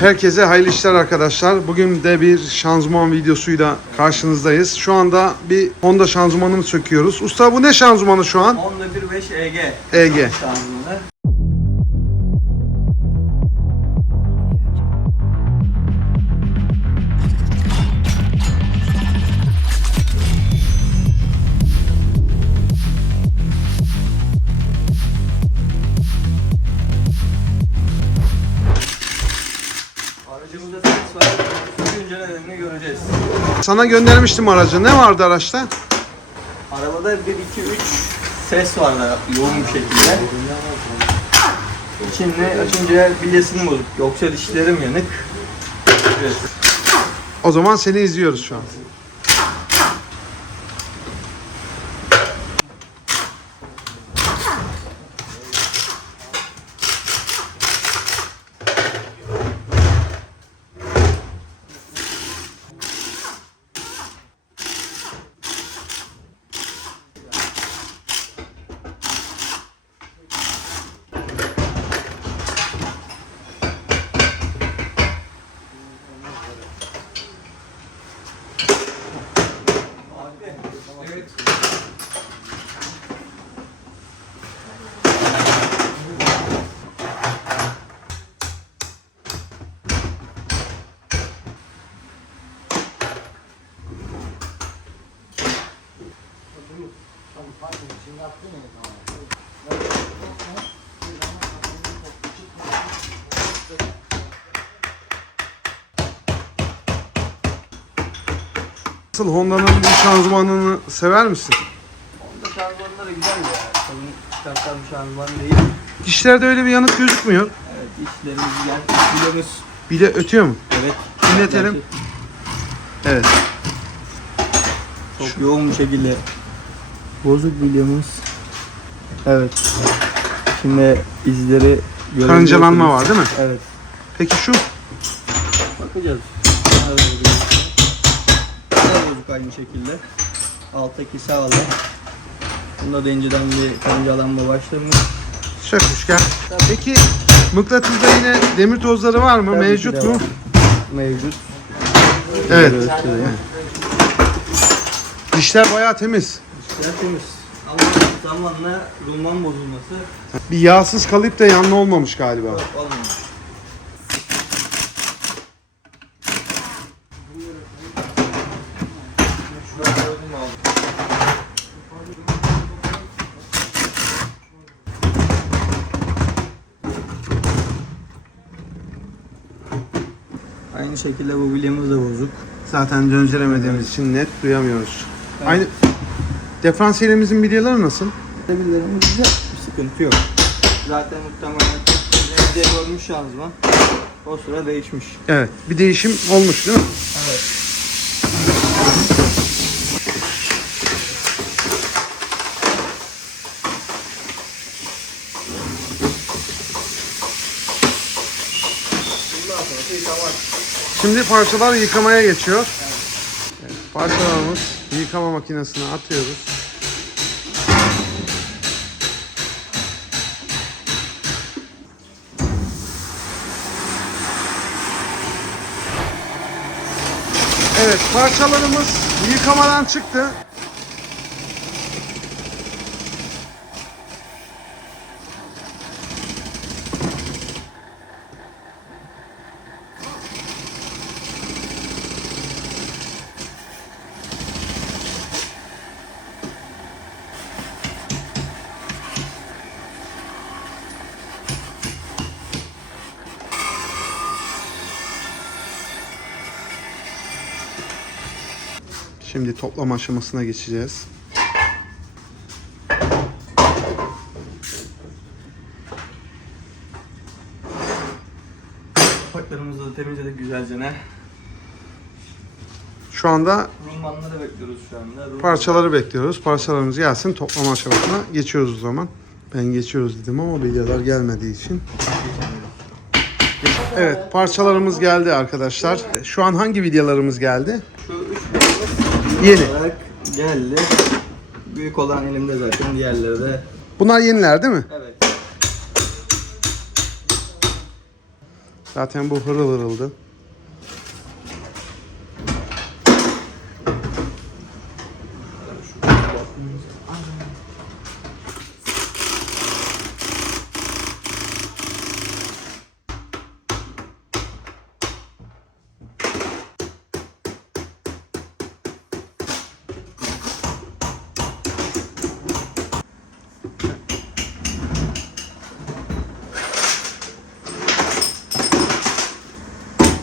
Herkese hayırlı işler arkadaşlar. Bugün de bir şanzıman videosuyla karşınızdayız. Şu anda bir Honda şanzımanını söküyoruz. Usta bu ne şanzımanı şu an? Honda 1.5 EG EG. şanzımanı. Sana göndermiştim aracı. Ne vardı araçta? Arabada 1, 2, 3 ses vardı yoğun bir şekilde. Şimdi açınca bilyasını bozuk. Yoksa dişlerim yanık. Evet. O zaman seni izliyoruz şu an. Nasıl Honda'nın bu şanzımanını sever misin? Honda şanzımanları güzel ya. Tabii çıkartan bir şanzıman değil. Dişlerde öyle bir yanık gözükmüyor. Evet dişlerimiz. Bilyamız. Bir de ötüyor mu? Evet. Dinletelim. Evet. Çok yoğun bir şekilde. Bozuk bilyamız. Evet. Şimdi izleri. Karıncalanma var değil mi? Evet. Peki şu? Bakacağız. Da bozuk aynı şekilde. Alttaki sağlam. Bunda da inceden bir karıncalanma başlamış. Gel. Peki mıknatısda yine demir tozları var mı? Tabii ki Mevcut de mu? var. Mevcut. Evet. Şuraya. Dişler bayağı temiz. İşler temiz. Ama zamanla rulman bozulması Bir yağsız kalıp da yanlı olmamış galiba. olmamış. Aynı şekilde bu bilyamız da bozuk. Zaten döndüremediğimiz için net duyamıyoruz. Aynı diferansiyelimizin bilyeleri nasıl? Edebilirimizde bir sıkıntı yok. Zaten muhtemelen evde görmüş şanzıman. O sıra değişmiş. Evet. Bir değişim olmuş değil mi? Evet. Şimdi parçalar yıkamaya geçiyor. Evet, parçalarımız yıkama makinesine atıyoruz. Evet parçalarımız yıkamadan çıktı. Şimdi toplama aşamasına geçeceğiz. Kapaklarımızı da temizledik güzelce ne? Şu anda Rulmanları bekliyoruz şu anda. Rulman- parçaları bekliyoruz. Parçalarımız gelsin. Toplama aşamasına geçiyoruz o zaman. Ben geçiyoruz dedim ama bilgiler gelmediği için. Evet parçalarımız geldi arkadaşlar. Şu an hangi videolarımız geldi? Şu Yeni. olarak geldi. Büyük olan elimde zaten diğerleri de. Bunlar yeniler değil mi? Evet. Zaten bu hırıl hırıldı.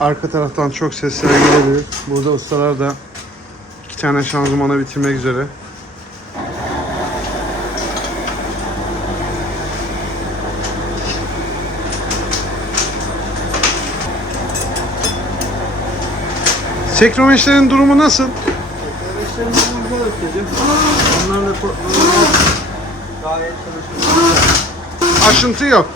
Arka taraftan çok sesler gelebilir. Burada ustalar da iki tane şanzımanı bitirmek üzere. Sekromeşlerin durumu nasıl? Arkadaşlarım burada göstereceğim. Onlar da kodlarında gayet çalışıyor. Aşıntı yok.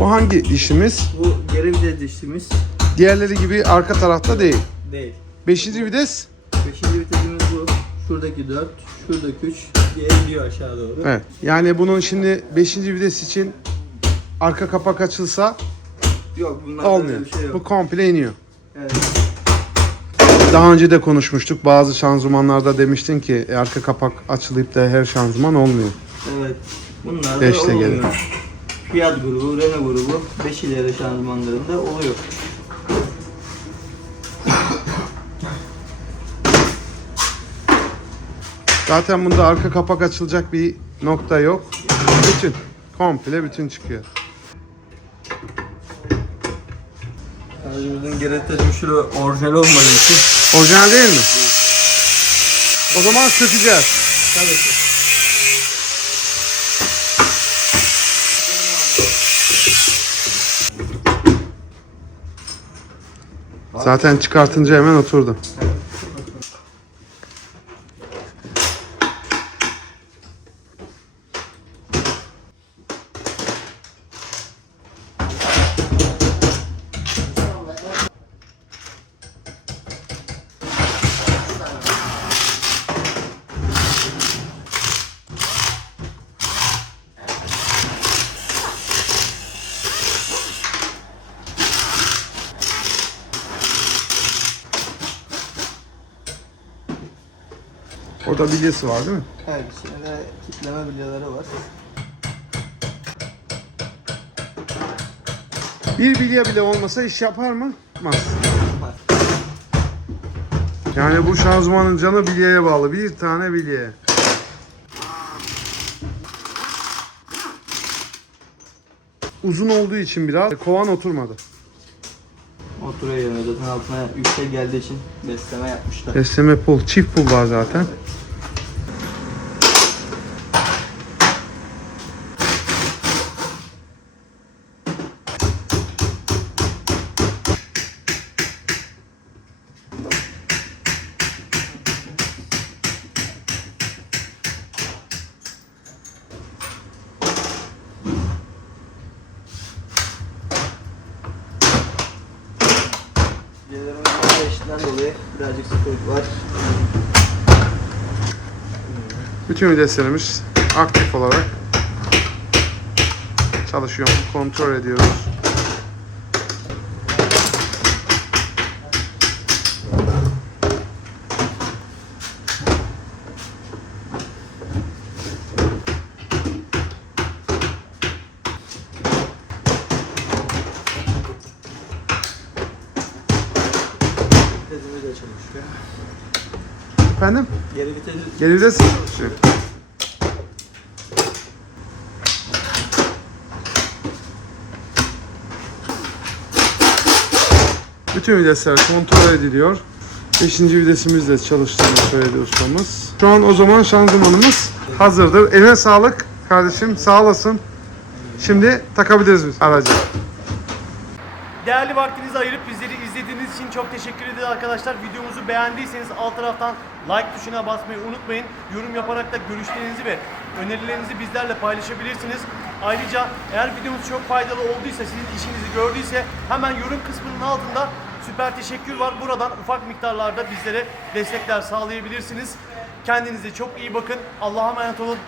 Bu hangi dişimiz? Bu geri vites dişimiz Diğerleri gibi arka tarafta değil. değil. Beşinci vites. Beşinci vitesimiz bu. Şuradaki 4, şuradaki 3, diğeri gidiyor aşağı doğru. Evet. Yani bunun şimdi 5. vites için arka kapak açılsa Yok bunlarda olmuyor. bir şey yok. Bu komple iniyor. Evet. Daha önce de konuşmuştuk. Bazı şanzımanlarda demiştin ki e, arka kapak açılıp da her şanzıman olmuyor. Evet. Bunlar da Beşte olmuyor. gelir. Fiat grubu, Renault grubu 5 ileri şanzımanlarında oluyor. Zaten bunda arka kapak açılacak bir nokta yok. Bütün. Komple bütün çıkıyor. Aracımızın geri şu orijinal olmadığı için. Orijinal değil mi? O zaman sökeceğiz. Tabii ki. Zaten çıkartınca hemen oturdu. Orada bilyesi var değil mi? Evet, içinde de kitleme bilyeleri var. Bir bilye bile olmasa iş yapar mı? Yapmaz. Yani bu şanzımanın canı bilyeye bağlı. Bir tane bilye. Uzun olduğu için biraz kovan oturmadı. Oturuyor yerine zaten altına yüksek geldiği için besleme yapmışlar. Besleme pul, çift pul var zaten. Bilyelerimizin değiştiğinden dolayı birazcık sıkıntı var. Bütün viteslerimiz aktif olarak çalışıyor kontrol ediyoruz. Vitesimiz de çalışıyor. Efendim? Geri vitesi Geri vites çalışıyor. Bütün vitesler kontrol ediliyor. Beşinci vitesimiz de çalıştığını söyledi ustamız. Şu an o zaman şanzımanımız hazırdır. Eline sağlık kardeşim. Sağ olasın. Şimdi takabiliriz biz aracı. Değerli vaktinizi ayırıp bizleri izlediğiniz için çok teşekkür ederiz arkadaşlar. Videomuzu beğendiyseniz alt taraftan like tuşuna basmayı unutmayın. Yorum yaparak da görüşlerinizi ve önerilerinizi bizlerle paylaşabilirsiniz. Ayrıca eğer videomuz çok faydalı olduysa, sizin işinizi gördüyse hemen yorum kısmının altında süper teşekkür var. Buradan ufak miktarlarda bizlere destekler sağlayabilirsiniz. Kendinize çok iyi bakın. Allah'a emanet olun.